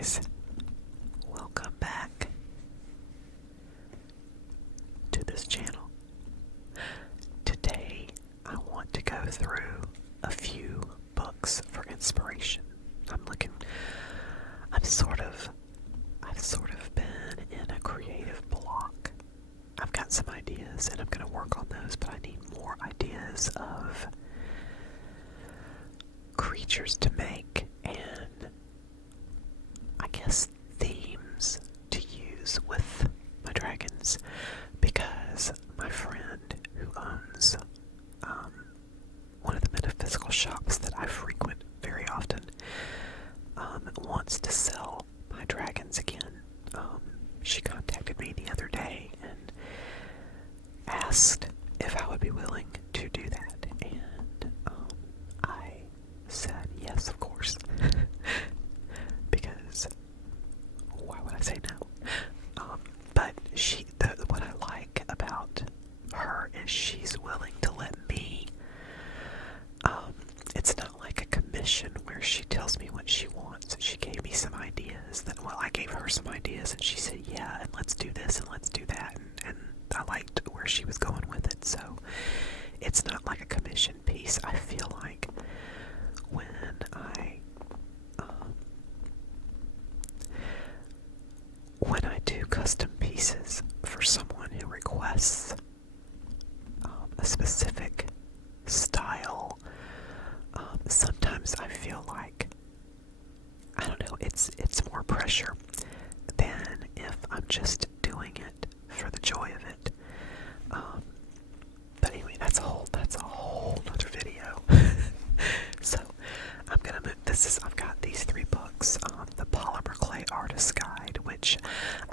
guys, welcome back to this channel. Today I want to go through a few books for inspiration. I've sort of been in a creative block. I've got some ideas and I'm going to work on those, but I need more ideas of creatures to make and I guess themes to use with my dragons, because my friend who owns one of the metaphysical shops that I frequent very often wants to sell my dragons again. She contacted me the other day and asked if I would be willing to do that, and I said yes, of course. Because why would I say no? But what I like about her is she's willing to let me. It's not like a commission where she tells me what she wants. She gave me some ideas. I gave her some ideas, and she said, "Yeah, and let's do this and let's do that." And I liked where she was going with it. So it's not like a commission piece. I feel like when I do custom pieces for someone who requests a specific style, sometimes I feel like, I don't know, it's more pressure than if I'm just doing it for the joy of it. But anyway, that's a whole other video. So I'm gonna move. I've got these 3 books. The Polymer Clay Artist Guide, which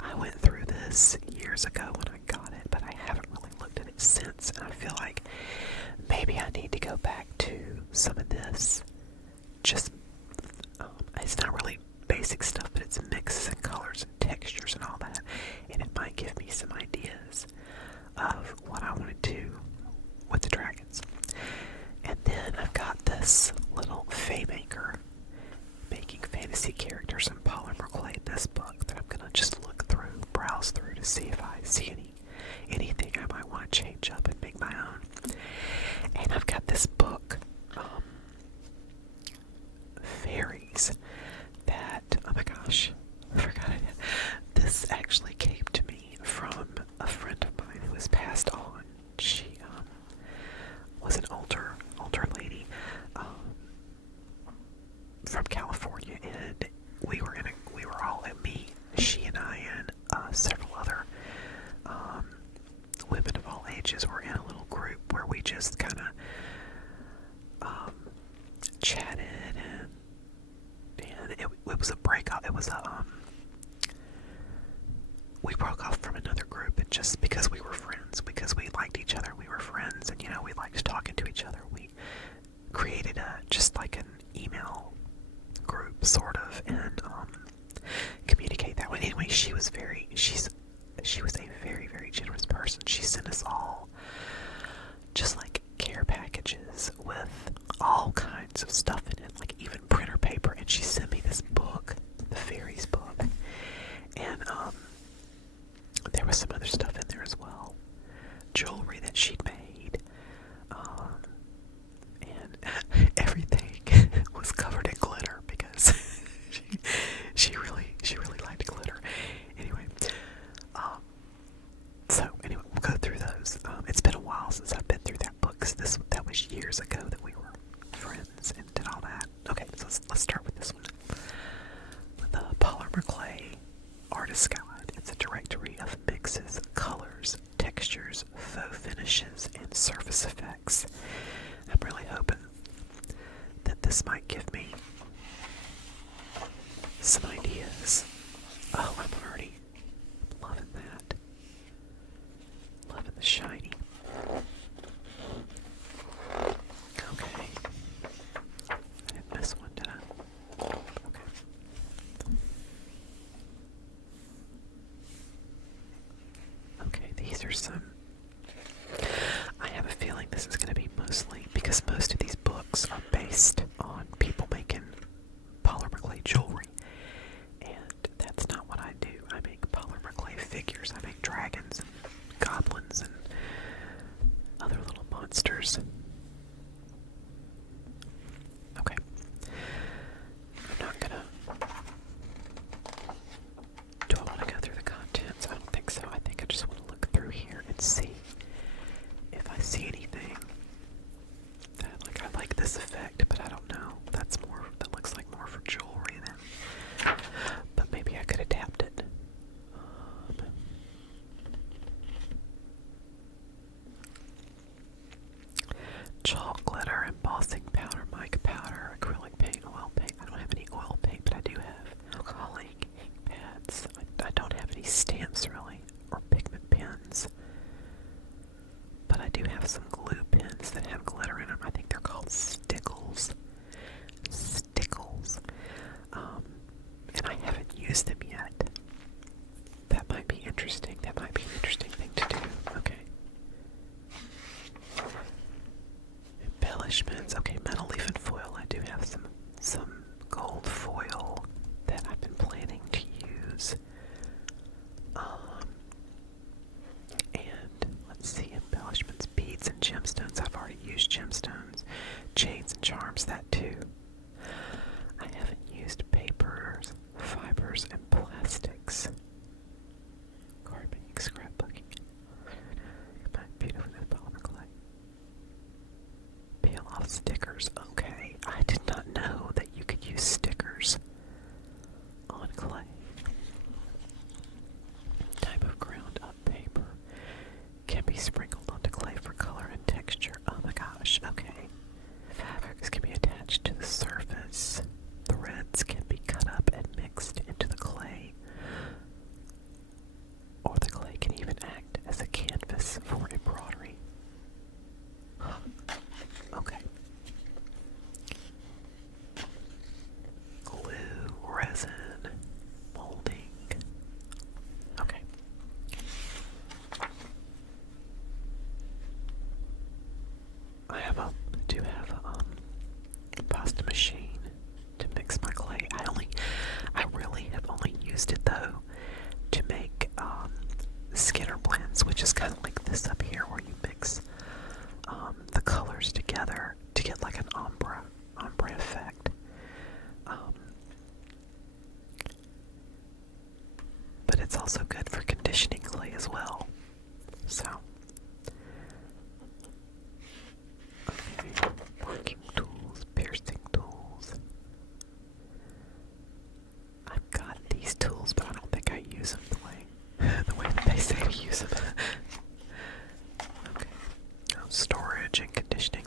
I went through this years ago when I got it, but I haven't really looked at it since, and I feel like maybe I need to go back to some of this. Just, it's not really basic stuff, but it's mixes and colors and textures and all that, and it might give me some ideas of what I want to do with the dragons. And then I've got this little Faymaker making fantasy characters in polymer clay in this book that I'm gonna just browse through to see if I see anything I might want to change up and make my own. And I've got this book, Fairies, that, oh my gosh, I forgot it. This actually came to me from a friend of mine who has passed on. She was an older lady from California, and we were all, she and I and several other women of all ages were in a little group where we just kind of chatted, and it was a breakup. It was we broke off from another group, and just because we were friends, because we liked each other, we were friends, and we liked talking to each other, we created just like an email group sort of, and communicate that way. Anyway, she was a very, very generous person. She sent us all just like care packages with all kinds of stuff in it, like even printer paper, and she sent me this book, the Fairies book, and there was some other stuff in there as well, jewelry that she'd made, and everything was covered in glitter because she really liked glitter. Anyway, we'll go through those. It's been a while since I've been through that book, 'cause that was years ago that we were friends and did all that. Okay, so let's start with this one. The Polymer Clay Artist Guide. It's a directory of mixes, colors, textures, faux finishes, and surface effects. I'm really hoping that this might give me some ideas. Oh, I'm already loving that. Loving the shiny. Okay. I didn't miss one, did I? Okay. Okay, these are some. I have a feeling this is going to be mostly, because most of these books are based on people making polymer clay jewelry, and used them yet. That might be interesting. That might be an interesting thing to do. Okay. Embellishments. Okay, metal leaf and foil. I do have some gold foil that I've been planning to use. And let's see, embellishments, beads and gemstones. I've already used gemstones. Chains and charms, that too. I haven't used papers, fibers, and plastics. Card making, scrapbooking. Beautiful polymer clay. Peel off stickers. Okay, I did not know that you could use stickers on clay. Type of ground up paper can be sprinkled onto clay for color and texture. Oh my gosh, okay. Fabrics can be attached to the surface. Threads can be cut up and mixed into the clay. Or the clay can even act as a canvas for embroidery. Okay. Glue, resin, molding. Okay. Do have a pasta machine to mix my clay. I really have only used it though to make Skinner blends, which is kind of like this up here, where you mix the colors together to get like an ombre effect. But it's also good for conditioning clay as well. So, okay, working tools, piercing tools. I've got these tools, but I don't think I use them the way that they say to use them. Okay. Storage and conditioning.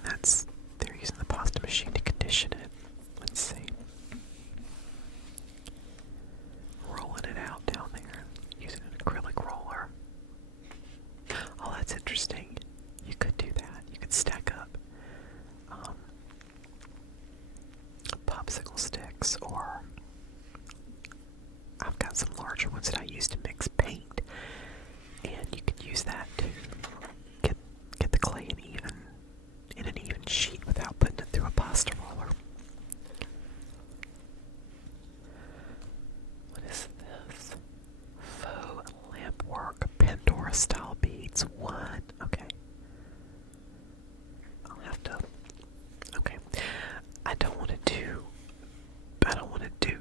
They're using the pasta machine to condition it. Let's see. Rolling it out down there using an acrylic roller. Oh, that's interesting. You could do that. You could stack up popsicle sticks, or I've got some larger ones that I use to mix paint, and you could use that to get the clay in an even sheet without putting it through a pasta roller. What is this? Faux lamp work, Pandora style beads. What? Okay. I'll have to. Okay. I don't want to do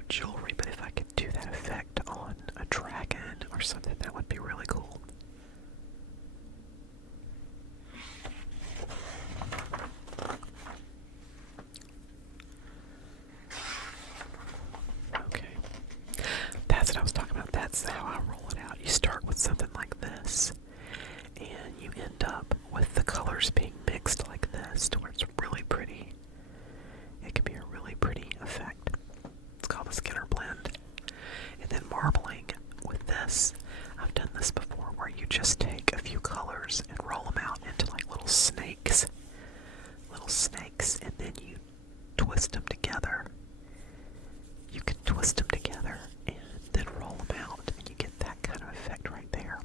jewelry, but if I could do that effect on a dragon or something, that would be really cool. Okay. That's what I was talking about. That's how I roll it out. You start with something like this, and you end up with the colors being mixed like this to where it's really pretty. It can be a really pretty effect. It's called a Skinner blend. And then marbling with this, I've done this before, where you just take a few colors and roll them out into like little snakes, and then you twist them together. You can twist them together and then roll them out, and you get that kind of effect right there.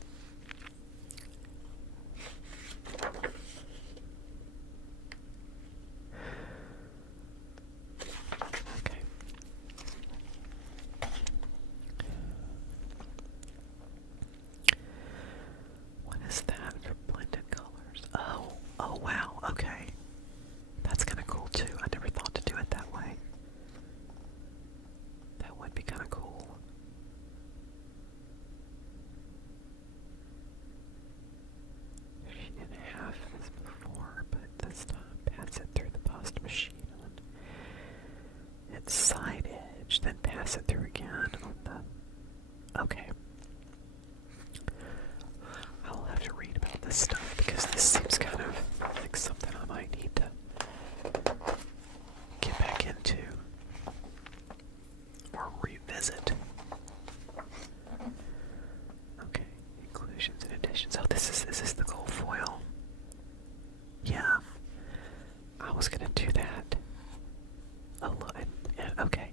Okay. What is that for blended colors? Oh wow, okay. That's kind of cool too. I never thought to do it that way. That would be kind of cool. She didn't have this before, but this time pass it through the pasta machine on its side edge, then pass it through again on the. Okay. I'll have to read about this stuff because this seems kind of like something I might need to get back into or revisit. Okay, inclusions and additions. Oh, is this the gold foil? Yeah, I was gonna do that. Oh, look, okay.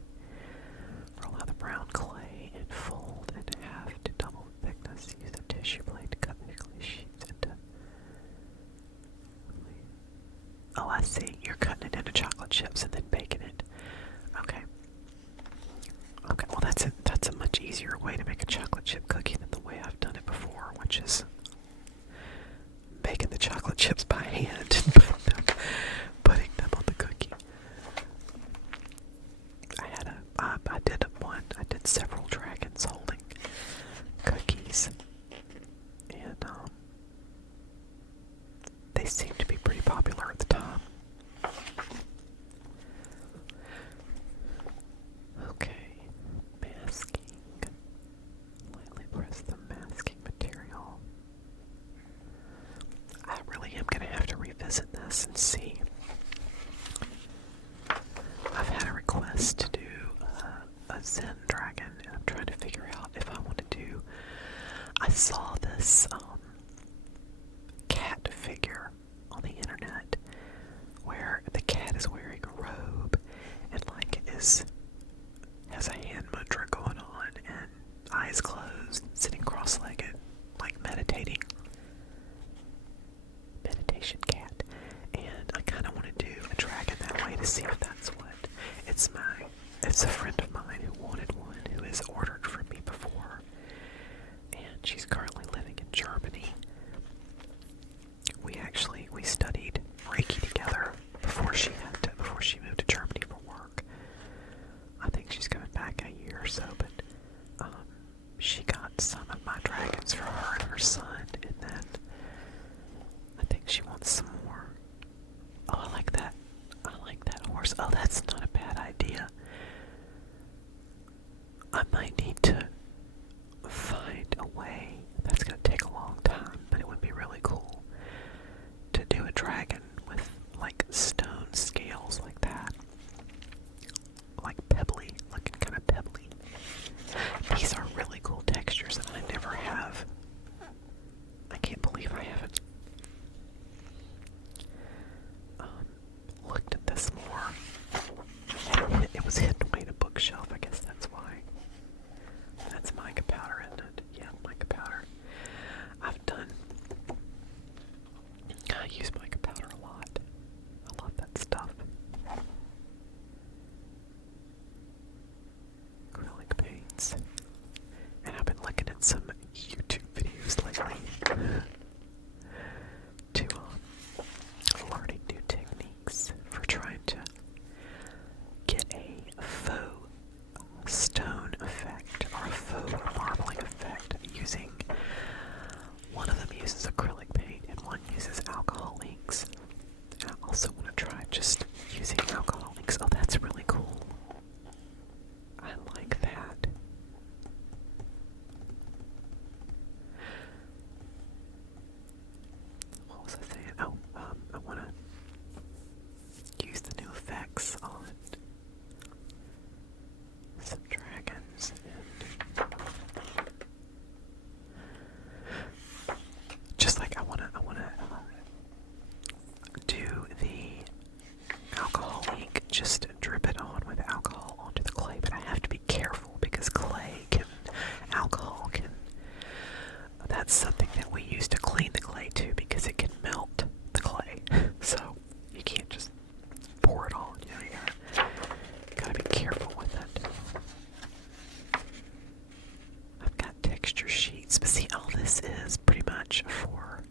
Roll out the brown clay and chips and then baking it. Okay. Okay, well that's a much easier way to make a chocolate chip cookie than the way I've done it before, which is making the chocolate chips by hand and putting them on the cookie. I did several dragons holding cookies, and they seemed to be pretty popular at the time. Okay, masking. Lightly press the masking material. I really am going to have to revisit this and see. I've had a request to do a Zen dragon, and I'm trying to figure out if I want to do. I saw this cat figure on the internet where the cat is wearing a robe and has a hand mudra going on and eyes closed, sitting cross-legged, like meditating. Meditation cat. And I kind of want to do a dragon that way to see if that's what. It's a friend of mine who wanted one, who has ordered from me before, and she's currently living in Germany. We studied Reiki together before she moved to Germany for work. I think she's coming back in a year or so, but she got some of my dragons for her and her son, and then I think she wants some more. Oh, I like that. I like that horse. Oh, that's not a bad idea. I might need to find a way. That's going to take a long time, but it would be really cool to do a dragon with like stone scales like that. Like pebbly, looking kind of pebbly. These are really cool textures that I never have. I can't believe I haven't looked at this more. It was hidden away in a bookshelf, I guess that's why. That's mica powder, isn't it? Yeah, mica powder. I use mica powder a lot. I love that stuff. Acrylic paints. And I've been looking at some YouTube videos lately to learning new techniques for trying to get a faux stone effect or a faux marbling effect using. One of them uses acrylic paint and one uses alcohol inks. And I also want to try just using alcohol inks. Oh, that's really cool. I like that. What was I saying? Oh, I want to use the new effects on some dragons. Just like I want to do the alcohol ink, just drip it on with alcohol onto the clay, but I have to be careful because alcohol can, that's something that we use to clean the clay too, because it can melt the clay. So you can't just pour it on, you gotta be careful with it. I've got texture sheets, but see, all this is pretty much for,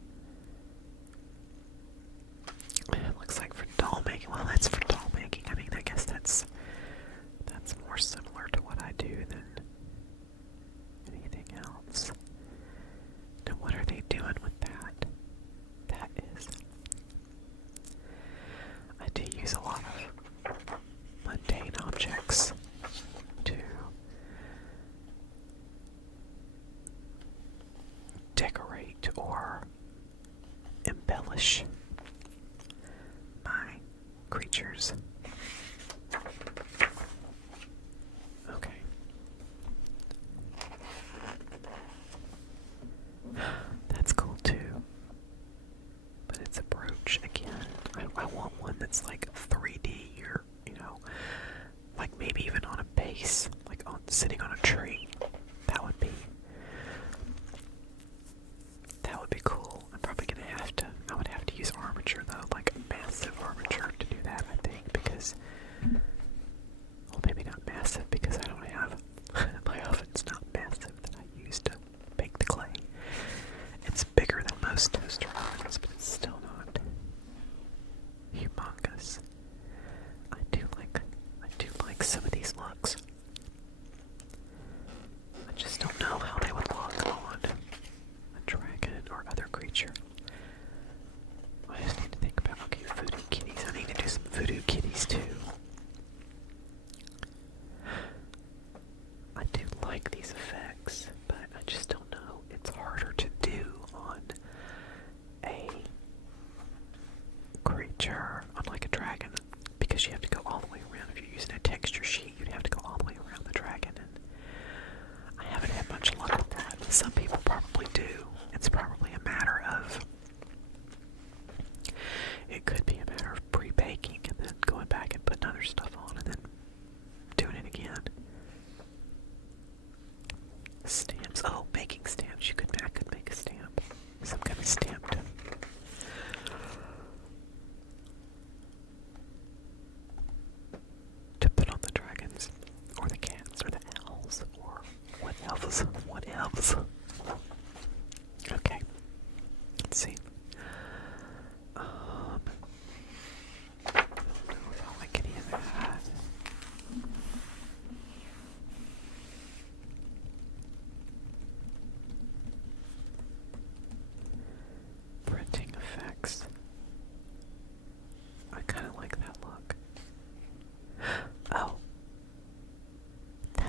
it looks like for doll making. Well, that's for doll making. I mean, I guess that's more similar to what I do than anything else. Now, what are they doing with that? That is, I do use a lot of mundane objects to decorate or embellish my creatures. Okay. That's cool too. But it's a brooch again. I want one that's like 3D or, like maybe even on a base, like sitting on a tree. That would be cool. I'm probably gonna I would have to use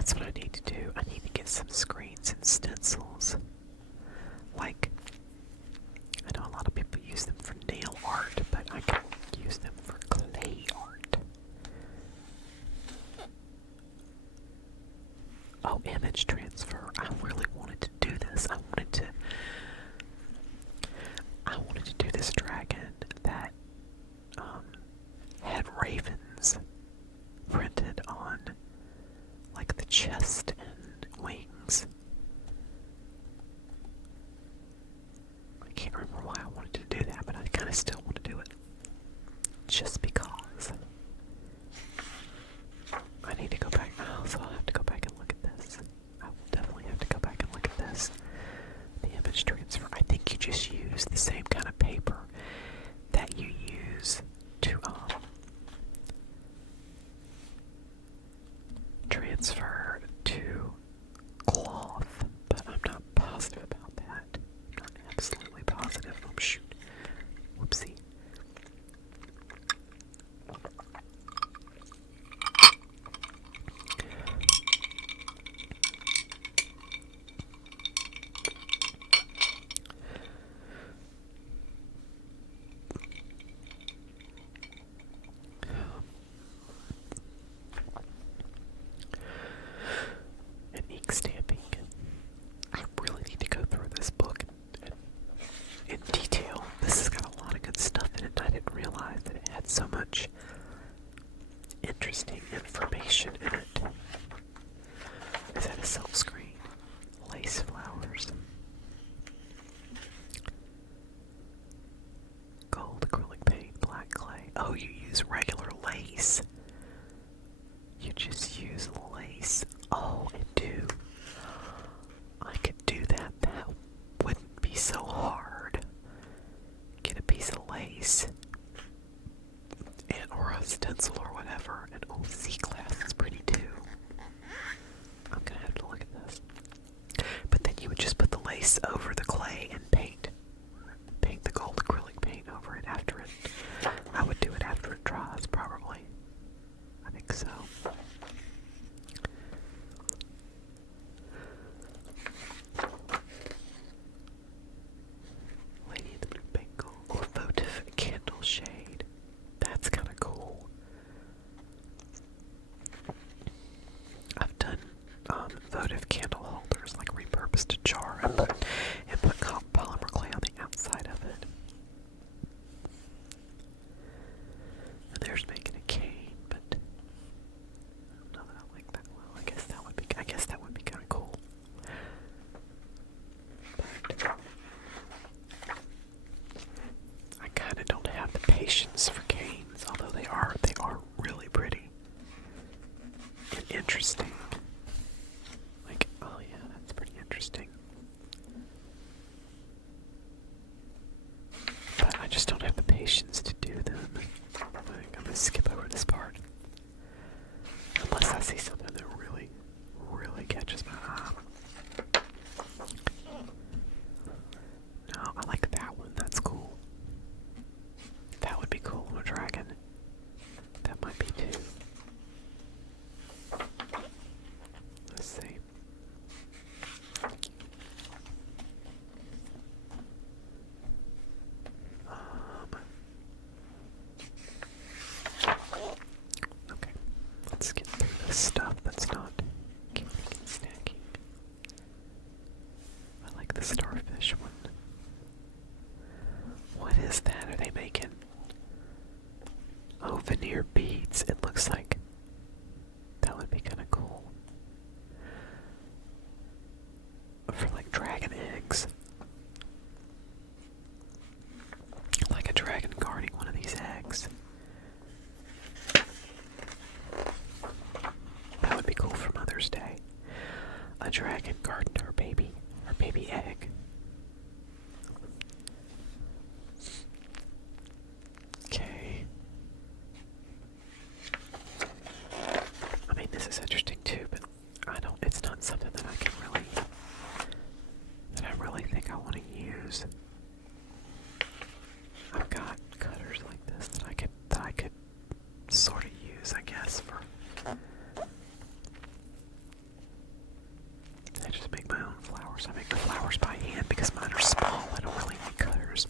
that's what I need to do. I need to get some screens and stencils. Like, I know a lot of people use them for nail art, but I can use them for clay art. Oh, image transfer. I really wanted to do this. I wanted to do this dragon that had ravens printed on like the chest and wings. I can't remember why I wanted to do that, but I kind of still want to do it. Just because. I need to go back now, so I'll have to go back and look at this. I will definitely have to go back and look at this. The image transfer. I think you just use the same kind of paper that you use to transfer to cloth, but I'm not positive about that. I'm not absolutely positive. Oh shoot. Whoopsie. And ink stamping. I really need to go through this book in detail. This has got a lot of good stuff in it, and I didn't realize that it had so much interesting information in it. Is that a silk screen? Lace flowers. Gold acrylic paint, black clay. Oh, you use regular lace. You just use lace. Oh, and do. I could do that. That wouldn't be so hard. Get a piece of lace. And or a stencil or whatever. And oh, C-Class is pretty too. I'm gonna have to look at this. But then you would just put the lace over the clay and paint the gold acrylic paint over it after it. I would do it after it dries, probably. I think so. Lady in the Blue Bengal or votive candle shade. That's kind of cool. I've done votive candle holders, like repurposed a jar and put polymer clay on the outside of it. And there's making a cane, but I don't know that I like that well. I guess that would be kind of cool. But I kind of don't have the patience for canes, although they are really pretty and interesting. Like, oh yeah, that's pretty interesting. But I just don't have the patience to do them. I'm gonna skip over this part. Unless I see something that really, really catches my eye. No, I like that one. That's cool. That would be cool on a dragon. That might be too. Let's see. Okay. Let's get through this stuff that's not camping and snacking. I like the starfish one. What is that? Are they making? Oh, veneer beads. It looks like that would be kind of cool. For like dragon eggs. Like a dragon guarding one of these eggs. That would be cool for Mother's Day. A dragon guarding her baby egg. Okay. I mean, this is interesting too, but it's not something that I really think I want to use. I've got cutters like this that I could sort of use, I guess, for flowers. I make the flowers by hand because mine are small. I don't really need cutters.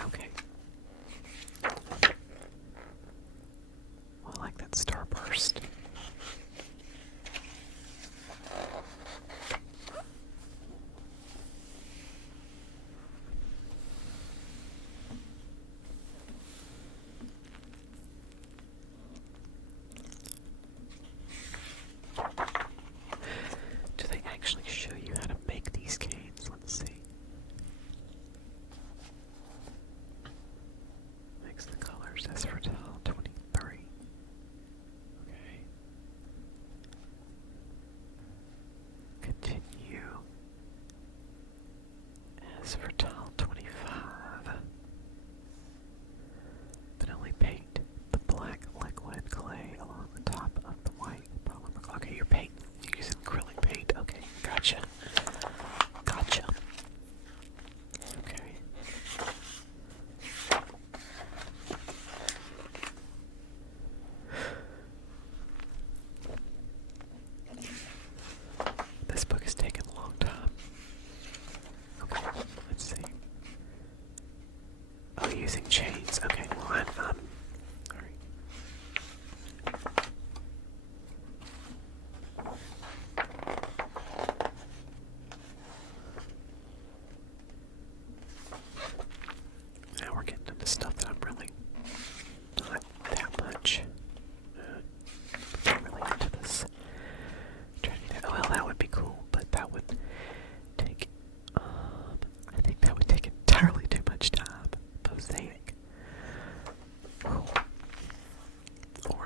Okay. Well, I like that starburst. Do they actually show you how to make these canes? Let's see. Mix the colors as for tile 23. Okay. Continue as for tile 25. Vanilla paint the black liquid clay along the top of the white polymer. Okay, you're using acrylic paint. Okay, gotcha. Gotcha. Okay. This book is taking a long time. Okay, let's see. Oh, using chains. Okay, well, alright. Now we're getting into stuff that I'm really not that much really into this. Well, that would be cool, but that would take, I think that would take entirely too much time. Mosaic. Or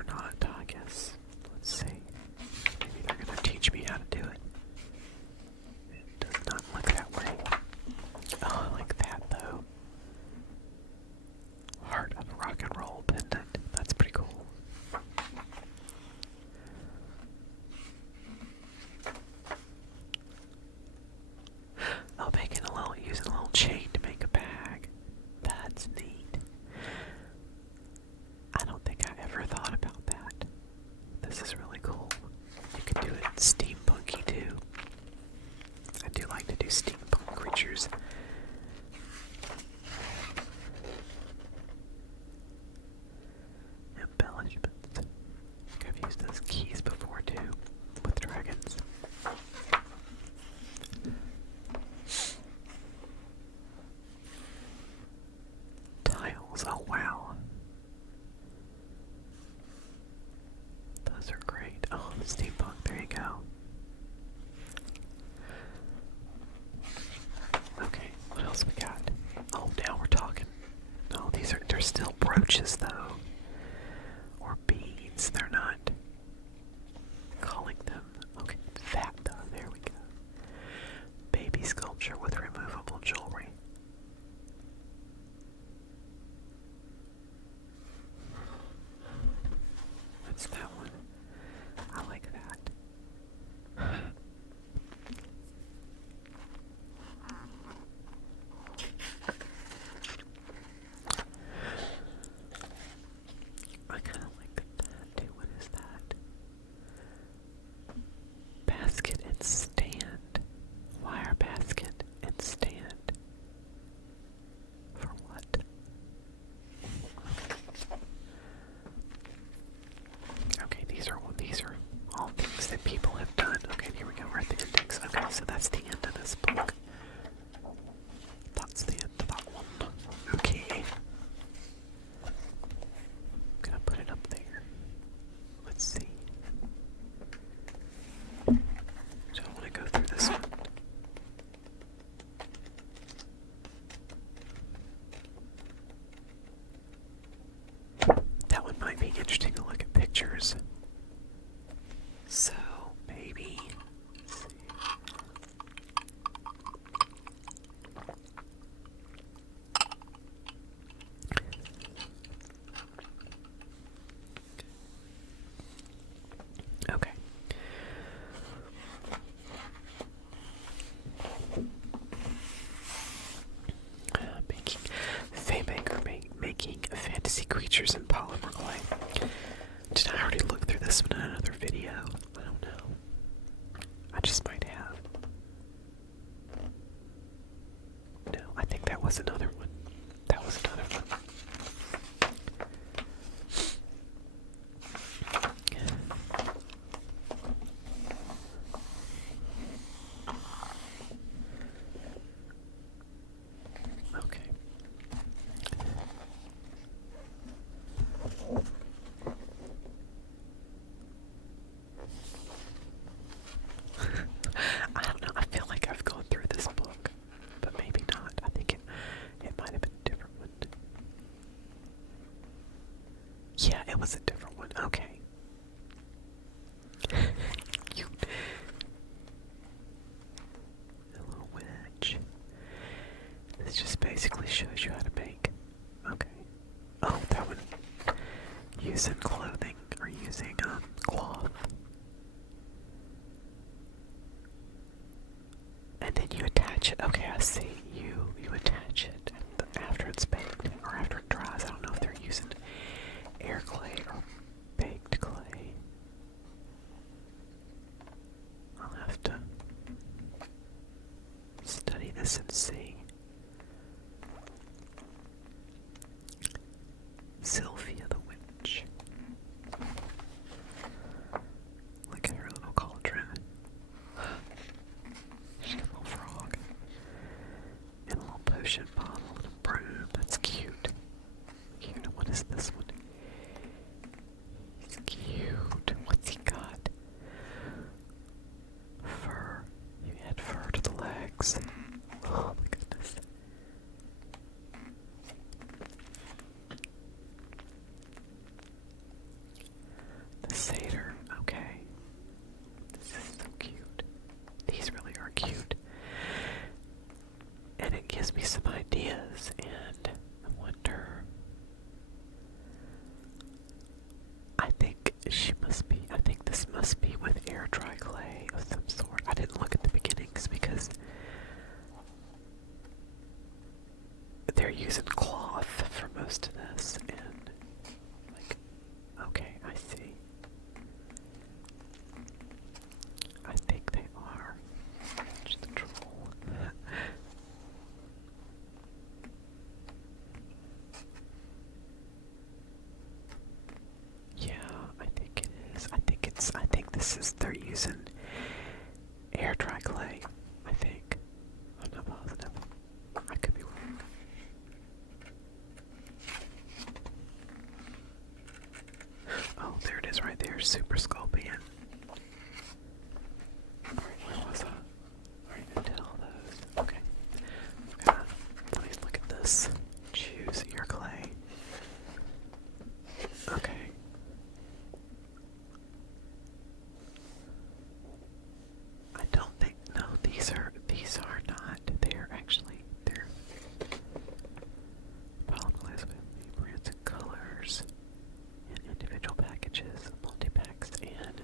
not, I guess. Let's see. Maybe they're gonna teach me how to do it. It does not look that way. Oh, I like that though. Heart of rock and roll pendant. That's pretty cool. Oh, using a little chain to make a bag. That's neat. I don't think I ever thought about that. This is really cool. You can do it steampunky too. I do like to do steampunk creatures. Embellishments. I've used those keys before too, with dragons. Tiles, oh wow. Those are great. Oh, steampunk, there you go. Okay, what else we got? Oh, now we're talking. Oh, they're still brooches though. Or beads, they're not calling them. Okay, that though, there we go. Baby sculpture with removable jewelry. That's that one. I like that. I kind of like that too. What is that? Basket and stand. Wire basket and stand. For what? Okay, these are all things that people have done. Okay, here we go. We're at the index. Okay, so that's the end of this book. That's the end of that one. Okay. I'm gonna put it up there. Let's see. So I want to go through this one. That one might be interesting to look at pictures. So, maybe. Let's see. Okay. Making fantasy creatures in polymer clay. Did I already look through this one in another video? I don't know. was another one. That was another one. Okay. I don't know. I feel like I've gone through this book, but maybe not. I think it might have been a different one. Yeah, it was a different one. Okay. You little witch. This just basically shows you how to make. Okay. Oh, that one. Using clothing or using cloth. And then you attach it. Okay, I see. You attach it after it's baked or after it dries. I don't know if they're using air clay or baked clay. I'll have to study this and see. Sylvia the Witch. Look at her little cauldron. She's got a little frog. And a little potion bottle and a broom. That's cute. Cute. What is this one? He's cute. What's he got? Fur. You add fur to the legs. Oh my goodness. The satyr. Okay. This is so cute. These really are cute. And it gives me some ideas, and I wonder. I think this must be with air dry clay of some sort. I didn't look at the beginnings because they're using cloth for most of this, and like, okay, I see. I think they are. Just a troll. Yeah, I think it is. I think this is, they're using air dry clay. I think. I'm not positive. I could be wrong. Oh, there it is right there. Super Scorpion. Alright, where was I? Alright, I did all those. Okay. Let me look at this. Choose your clay. Okay. I don't think, no, these are not. They're bottle glass with brands and colors and individual packages, multi-packs, and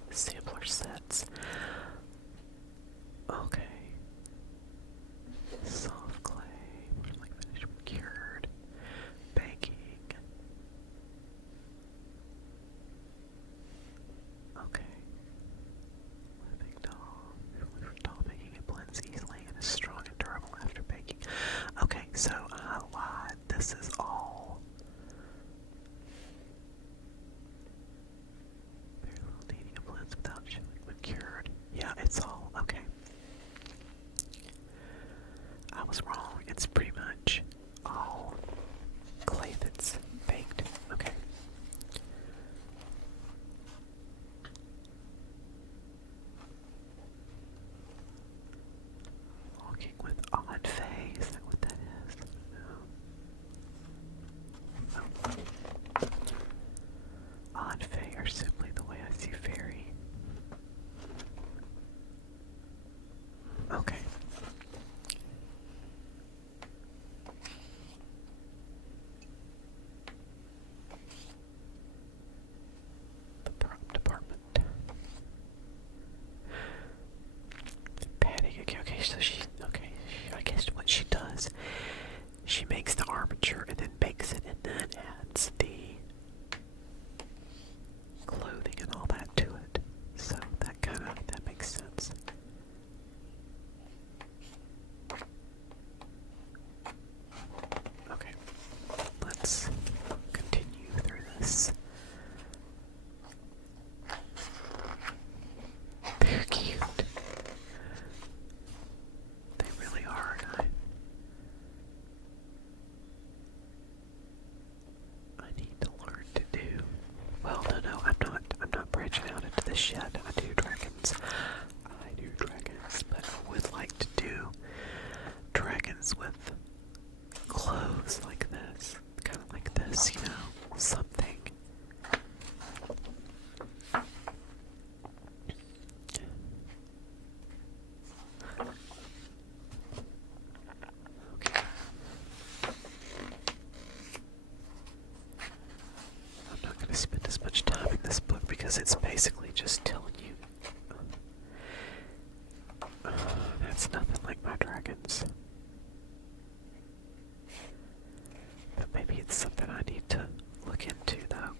branching out into the shed. I do dragons. But I would like to do dragons with clothes like this. Kind of like this, you know, something. Okay. I'm not going to spend as much time in this book because it's basically just telling you that's nothing like my dragons. But maybe it's something I need to look into, though.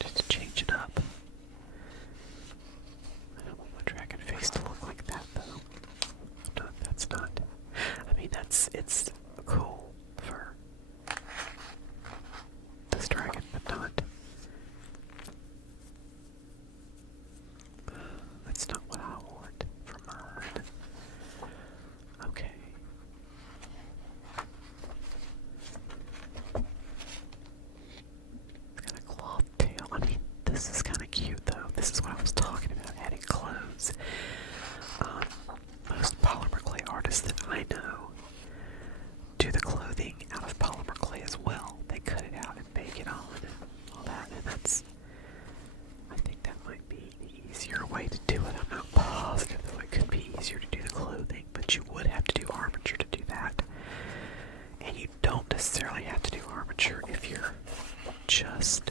Just to change it up. I don't want my dragon face to look like that, though. No, that's not. I mean, it's cool for this dragon, but not. That's not what I want for mine. Okay. It's got a cloth tail. I mean, this is kind of cute, though. This is what I was talking about, adding clothes. Most polymer clay artists that I know do the clothing out of polymer clay as well. They cut it out and bake it on and all that, and I think that might be the easier way to do it. I'm not positive, though. It could be easier to do the clothing, but you would have to do armature to do that. And you don't necessarily have to do armature if you're just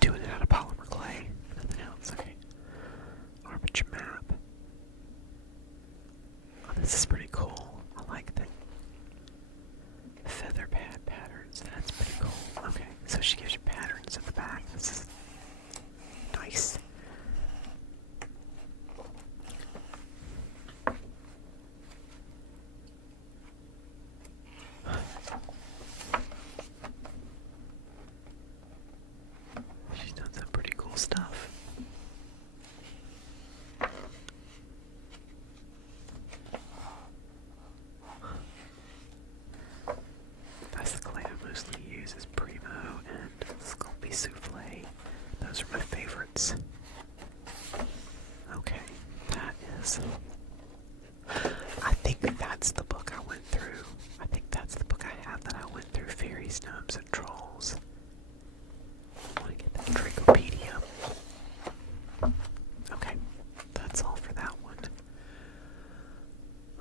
doing it out of polymer clay. Nothing else. Okay. Armature map. Oh, this is pretty cool. I like the feather pad patterns. That's pretty cool. Okay, so she gives you patterns at the back. This is nice. She's done some pretty cool stuff. That's the clay I mostly use is Primo and Sculpey Souffle. Those are my favorites. Okay, that is... I think that's the book I went through. I think that's the book I have that I went through, Fairies, Gnomes, and Trolls. I want to get that Dracopedia. Okay, that's all for that one.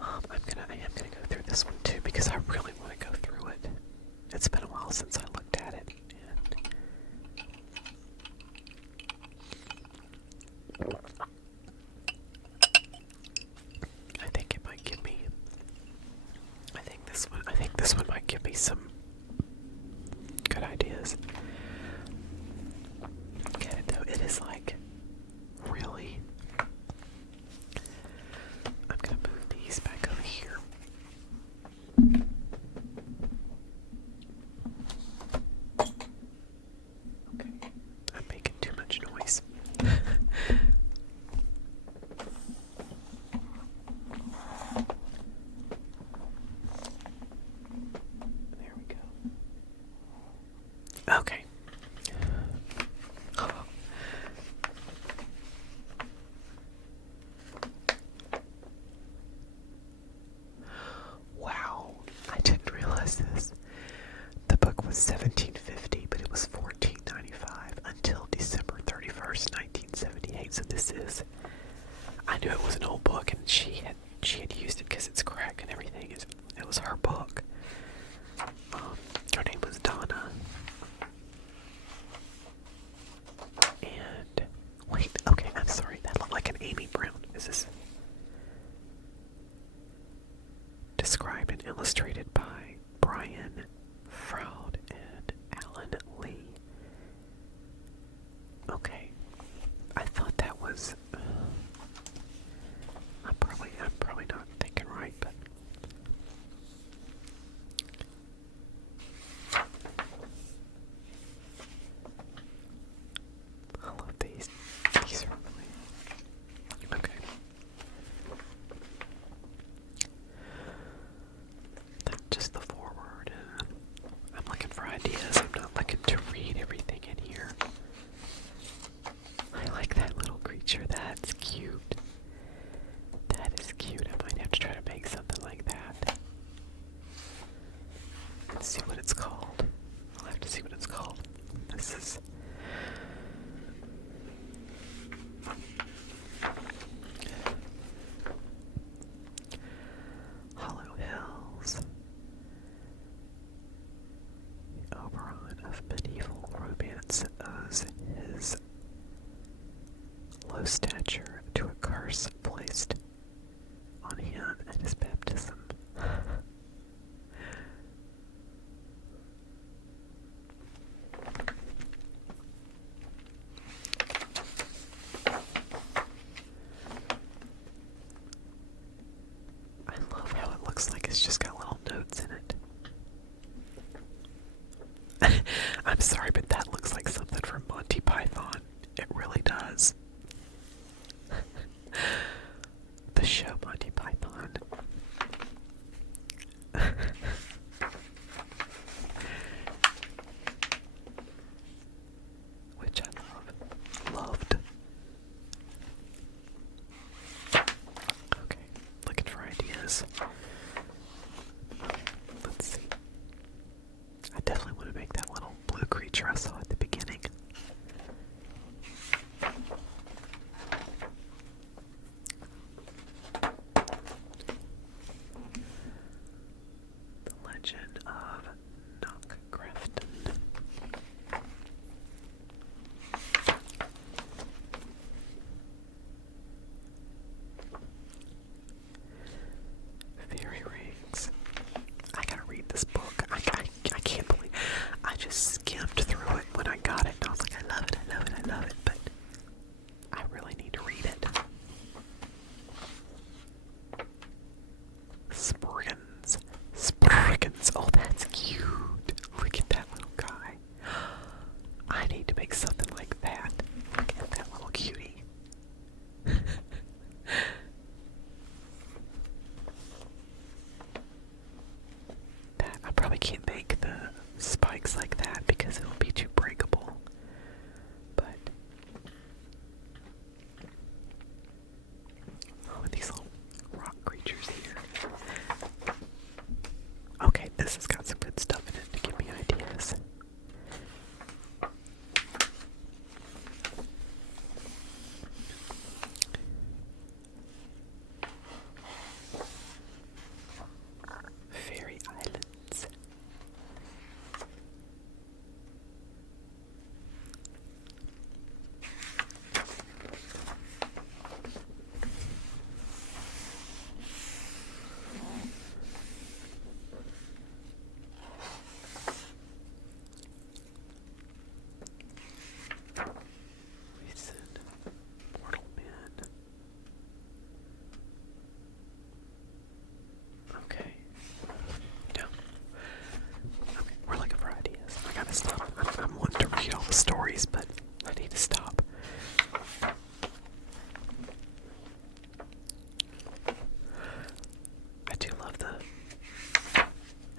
I am gonna go through this one too because I really want to go through it. It's been a while since I looked at it, and I think it might give me. I think this one might give me some good ideas. Get it though? It is like really. I'm gonna move these back over here. Okay, I'm making too much noise. There we go. Okay. Wow, I didn't realize this. The book was $17.50, but it was $14.95 until December 31st, 1978. So this is, I knew it was an old book, and she had used it because it's correct and everything. It was her book. Her name was Donna. And wait, okay, I'm sorry. That looked like an Amy Brown. Is this described and illustrated by Brian Froud and Alan Lee? Okay, I thought that was. I'm probably not thinking right, but. I love these. These are really. Okay. That's just the to see what it's called. I'll have to see what it's called. This is Hollow Hills. Oberon of medieval romance owes his low stature to a curse placed on him at his baptism. I love how it looks like it's just got little notes in it. I'm sorry, but that looks like something from Monty Python. It really does. The show Monty Python. Which I loved. Okay, looking for ideas. Let's see. I definitely want to make that little blue creature I saw at the beginning. The Legend of Knockgrafton. Fairy Rings. I gotta read this book. I can't believe I just skimmed through it when I got it and I was like, I love it, I love it, I love it, but I really need to read it. Spriggans. Oh, that's cute. Look at that little guy. I need to make something like that. Look at that little cutie. That I probably can't make the spikes like that because it'll be too breakable. But oh, and these little rock creatures here. Okay, this has got some good stuff in it to give me ideas. Fairy Islands. Recent Mortal Man. Okay. No. Okay, we're looking for ideas. I gotta stop. I'm wanting to read all the stories, but I need to stop. I do love the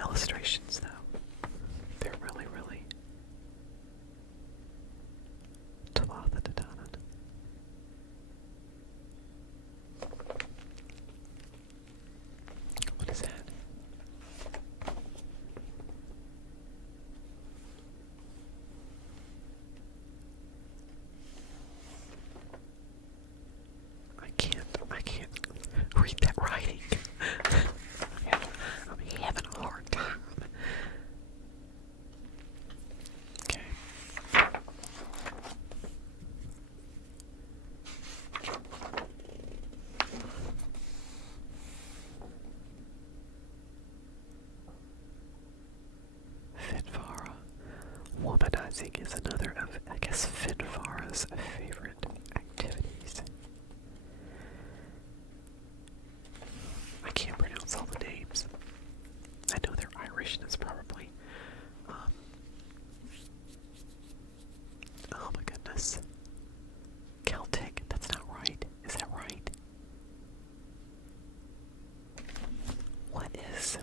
illustrations, though. They're really, really Tavatha Dadanan. What is that? I can't read that writing. I'm having a hard time. Okay. Finvara. Womanizing is another of, I guess, Finvara's favorite activities. I can't pronounce all the names. I know they're Irish and it's probably, oh my goodness. Celtic, that's not right. Is that right? What is,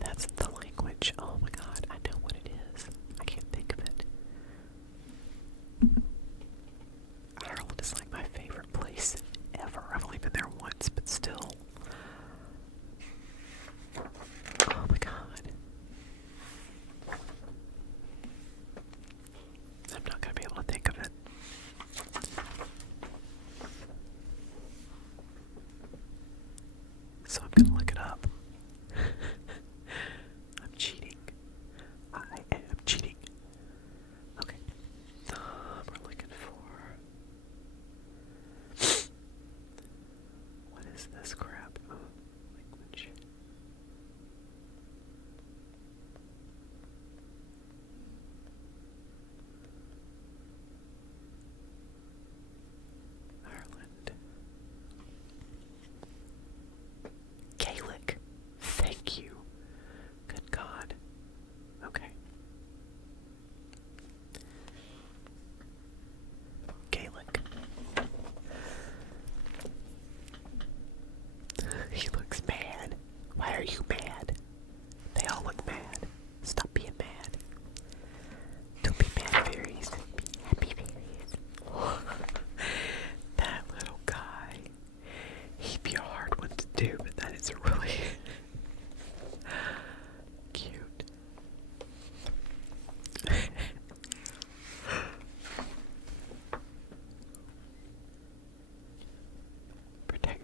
that's the language. Oh my god, I know what it is. I can't think of it.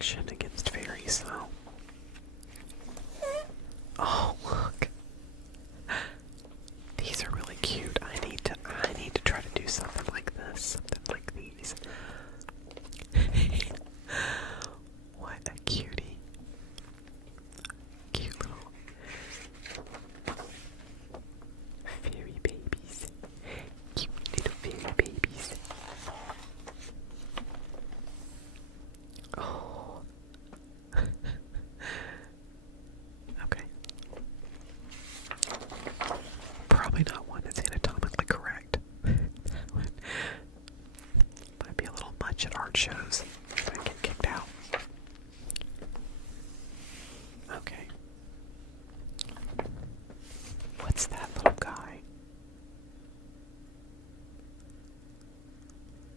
caution against fairies, so. Oh, look. These are really cute. I need to try to do something like this. Something like these. What a cutie. Cute little fairy babies. Cute little fairy babies. Oh. Okay. Probably not one that's anatomically correct. Might be a little much at art shows. I get kicked out. Okay. What's that little guy?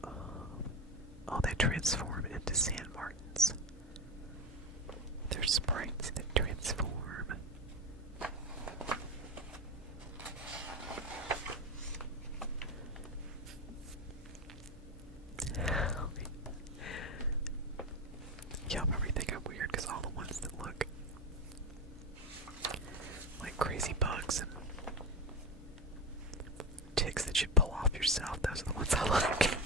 Oh, they transform into San Martins. They're sprites that transform. Y'all probably think I'm weird because all the ones that look like crazy bugs and ticks that you'd pull off yourself, those are the ones I like.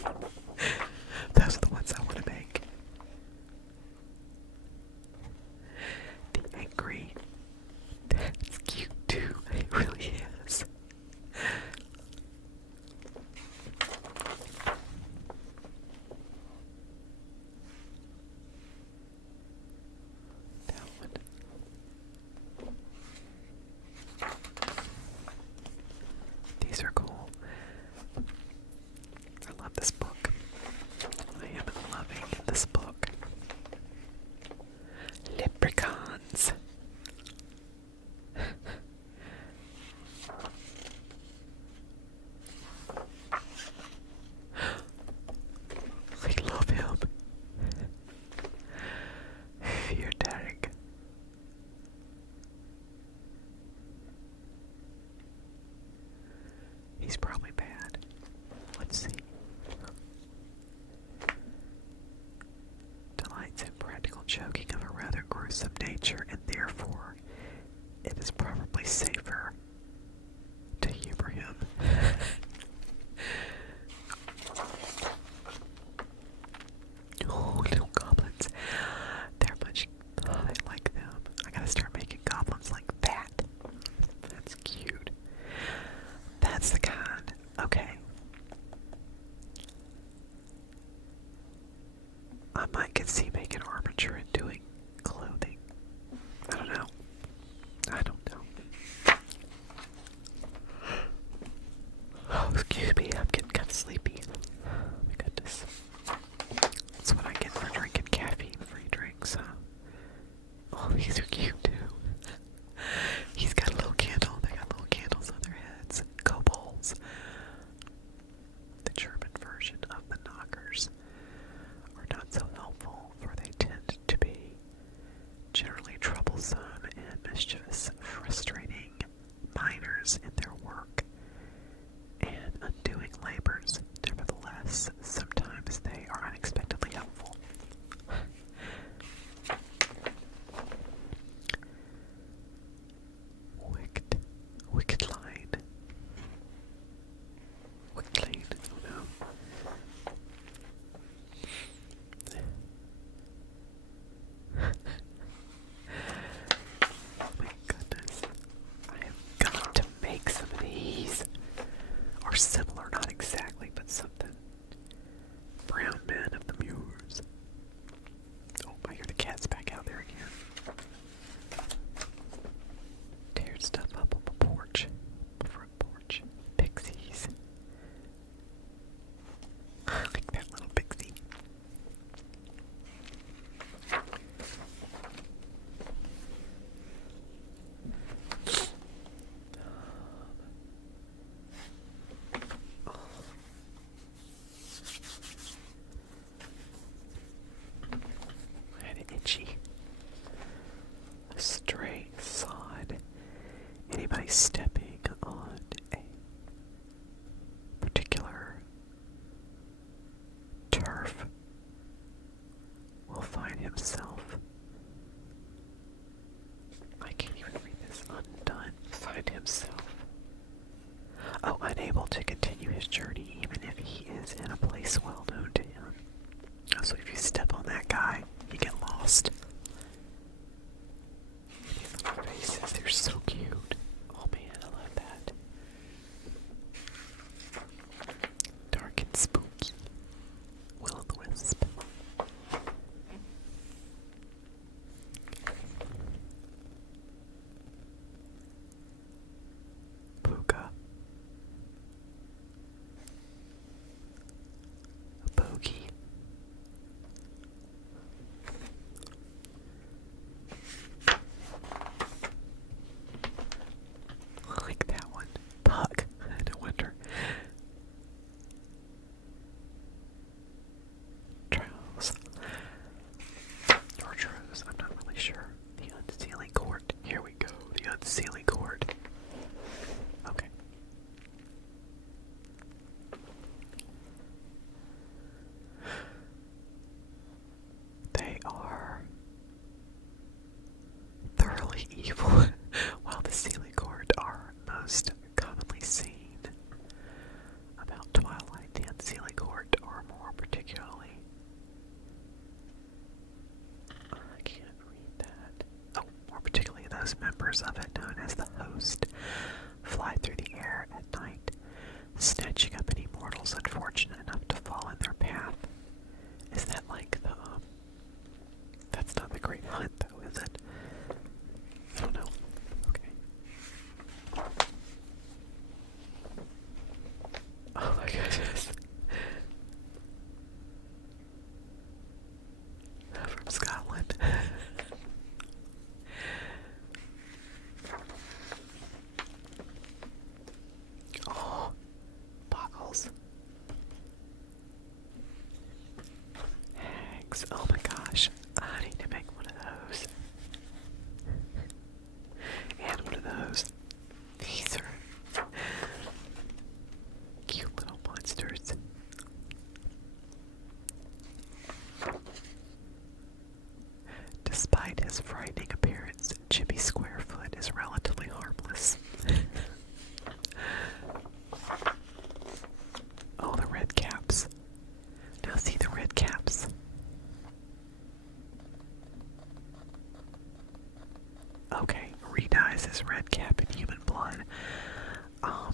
Those are the ones I want to make. The angry. That's cute too. It really is. That one. These are cool. I love this book. I am loving this book. Leprechauns. I love him. Fear Derek. He's probably bad. Let's see. Delights in practical joking of a rather gruesome nature, and therefore it is probably safer to humor him. Oh, little goblins. They're much. Oh, I like them. I gotta start making goblins like that. That's cute. That's the kind. Okay. I might could see making armature and doing clothing. I don't know. I don't know. Oh, excuse me. I'm getting kind of sleepy. Oh, my goodness. That's what I get for drinking caffeine-free drinks, huh? Oh, these are cute too. He's got a little candle. They got little candles on their heads. Kobolds. The German version of the knockers are not so helpful, for they tend to be generally troublesome and mischievous, frustrating miners in their work and undoing labors. Nevertheless, sometimes they are unexpectedly helpful. Wicked line. Wicked lane, oh no. Oh my goodness. I have got to make some of these. Or similar, not exactly, but something. Brown Men of the Moors. Oh, I hear the cat's back out there again. Teared stuff up on the porch. The front porch. Pixies. I like that little pixie. I had an itchy. A stray sod. Anybody stepping on a particular turf will find himself able to continue his journey even if he is in a place well known to him. So if you step on that guy, you get lost. These little faces, they're so cute. Oh man, I love that. Dark and spooky. Will-o'-the-wisp. Puka. A bogey. I like that one. Puck. No wonder. Trials. Or Trows, I'm not really sure. The unsealing court. Here we go. The unsealing court. Okay. They are thoroughly evil, while the sealing court are most commonly seen. About Twilight, the unsealing court are more particularly. I can't read that. Oh, more particularly those members of it known as the Host fly through the air at night, snatching up any mortals unfortunate enough to fall in their path. Is that like the, that's not the Great Hunt though, is it? I don't know. Okay. Oh my goodness. From Scotland. Oh, bottles. Hags. Oh my gosh. I need to make one of those. And one of those. These are cute little monsters. Despite his frightening appearance, Jimmy Squarefoot is relatively harmless. Oh, the red caps. Now see the red caps. Okay, redyes his red cap in human blood. God,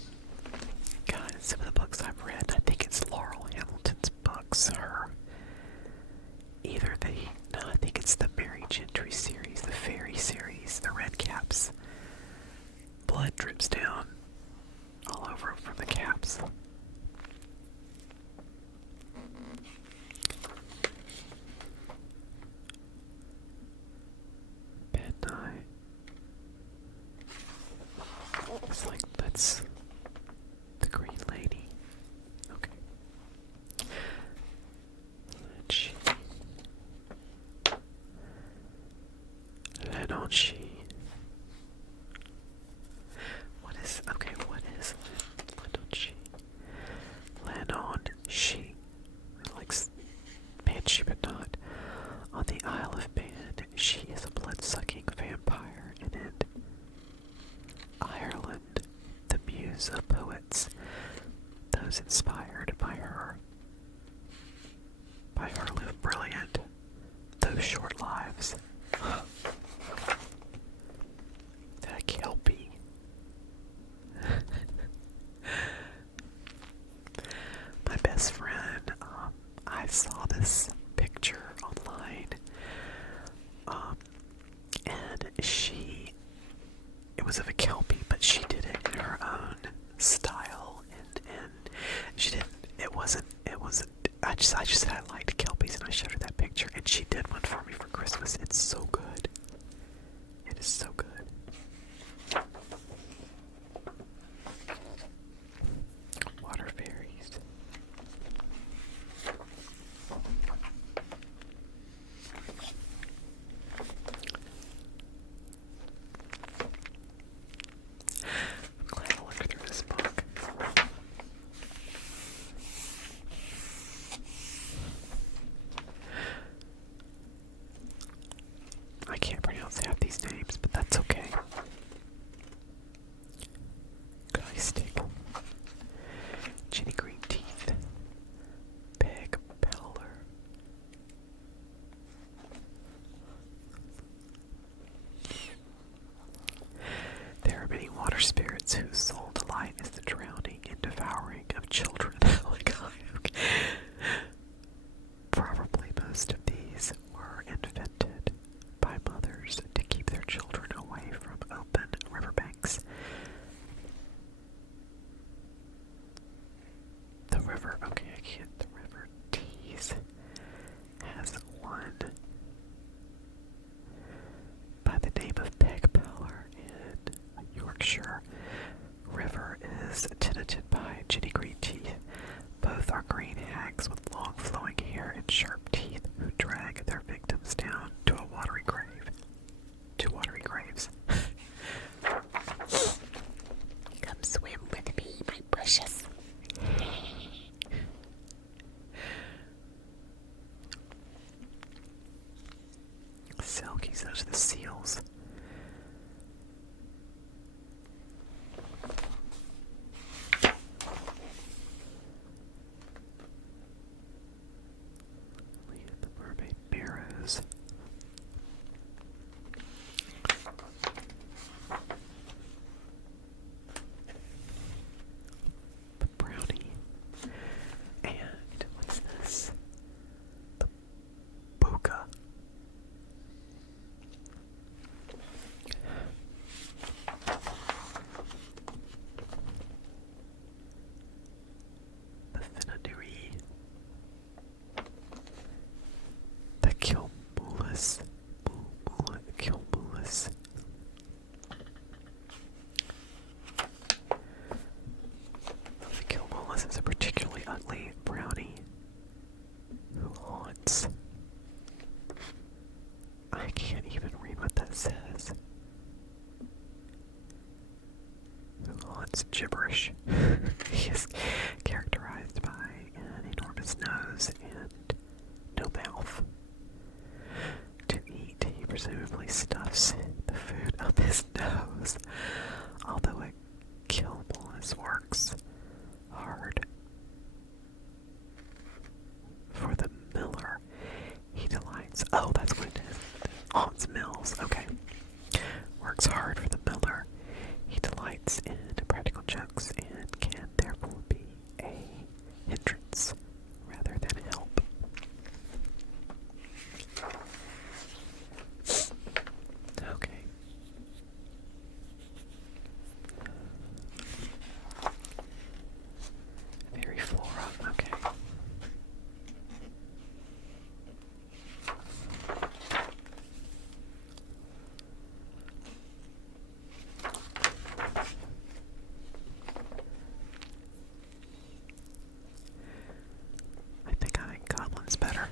some of the books I've read, I think it's Laurel Hamilton's books, I think it's the Mary Gentry series, the Fairy series, the red caps. Blood drips down all over from the caps. Midnight. It's like, that's the Green Lady. Okay. Lenonchi. What is Lenonchi? Lenonchi. Like Banshee, but not. On the Isle of Man, she is a blood-sucking vampire, and in Ireland, the muse of poets, those inspired by her live brilliant, those short lives. That Kelpie. My best friend, I saw this picture online, and it was of a Kelpie, but she did it in her own style, and she didn't, it wasn't, I just said I liked Kelpies, and I showed her that picture, and she did one for me for Christmas. It's so good. It is so good. Water fairies. I'm glad I looked through this book. I can't pronounce half these names, but that's okay. spirits whose sole delight is the drowning and devouring of children. Oh my God. Okay. Probably most of these were invented by mothers to keep their children away from open riverbanks. The river, okay, I can't, the river Tees has one by the name of Pegpeller in Yorkshire. River is tenanted by Ginny Green Teeth. Both are green hags with long flowing hair and sharp teeth who drag their victims down to a watery grave. To watery graves. Come swim with me, my precious. Selkies, those are the seals. The mermaid barrows. The brownie. And what's this? The Boca. The Finadiri. The Kilmulus. Kilmulus. The Kilmulus is a particularly ugly brownie who haunts. I can't even read what that says. Who haunts gibberish. He is characterized by an enormous nose and no mouth. To eat, he presumably stuffs the food up his nose, although a Kilmulus works hard. For the miller, he delights. Oh, that's what it is. Haunts mills. Okay. Works hard for the miller. He delights in practical jokes and can therefore be a hindrance rather than help. Okay. Very flora. Okay. I think I like Goblin's better.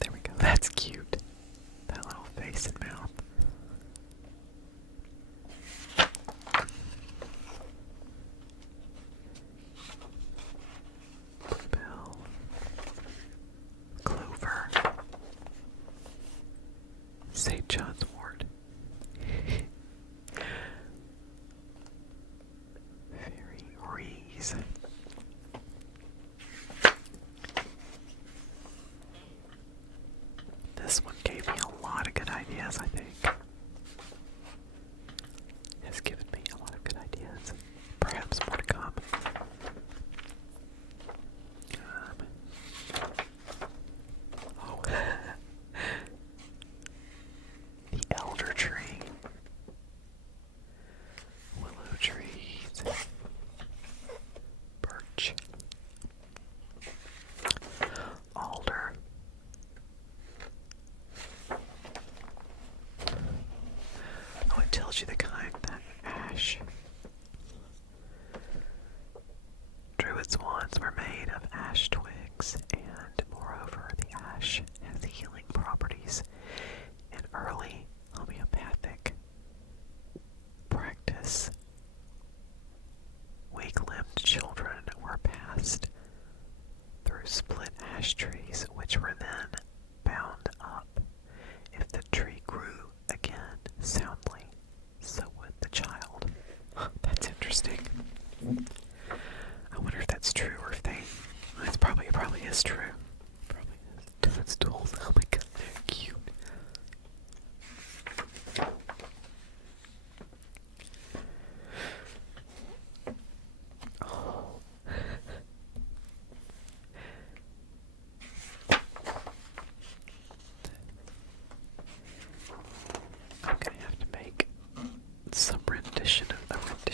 There we go. That's cute. That little face and mouth. Bluebell. Clover. St. John's wort. Fairy Rees. This one gave me a lot of good ideas, I think. Has given me a lot of good ideas. Perhaps more to come. Oh. The elder tree. Willow trees. Birch. Alder. Oh, it tells you the kind, that ash. Druids' wands were made of ash twigs, and moreover, the ash has healing properties. In early homeopathic practice, weak-limbed children were passed through split ash trees, which were then bound up. If the tree grew again soundly, so would the child.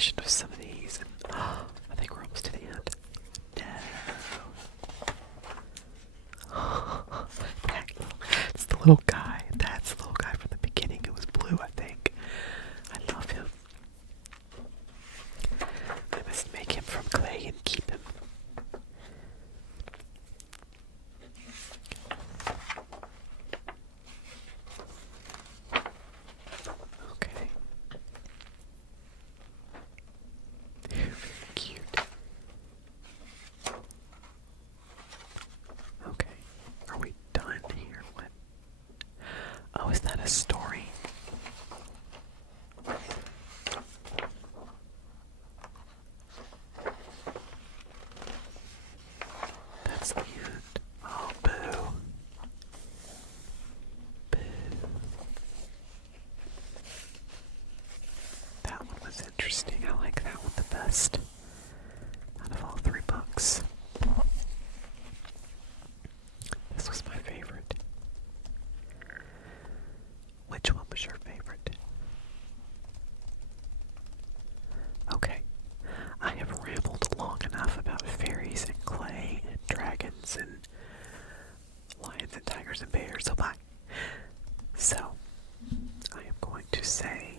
edition of some of these. And, I think we're almost to the end. No. It's the little guy. That's the little guy from the beginning. It was blue, I think. I love him. I must make him from clay and keep him. Okay. Very cute. Okay. Are we done here? What? Oh, is that a story? That's the end. Oh, boo. Boo. That one was interesting. I like that one the best out of all three books. This was my favorite. Which one was your favorite? Okay. I have rambled long enough about fairies and clay and dragons and lions and tigers and bears, so bye. So, I am going to say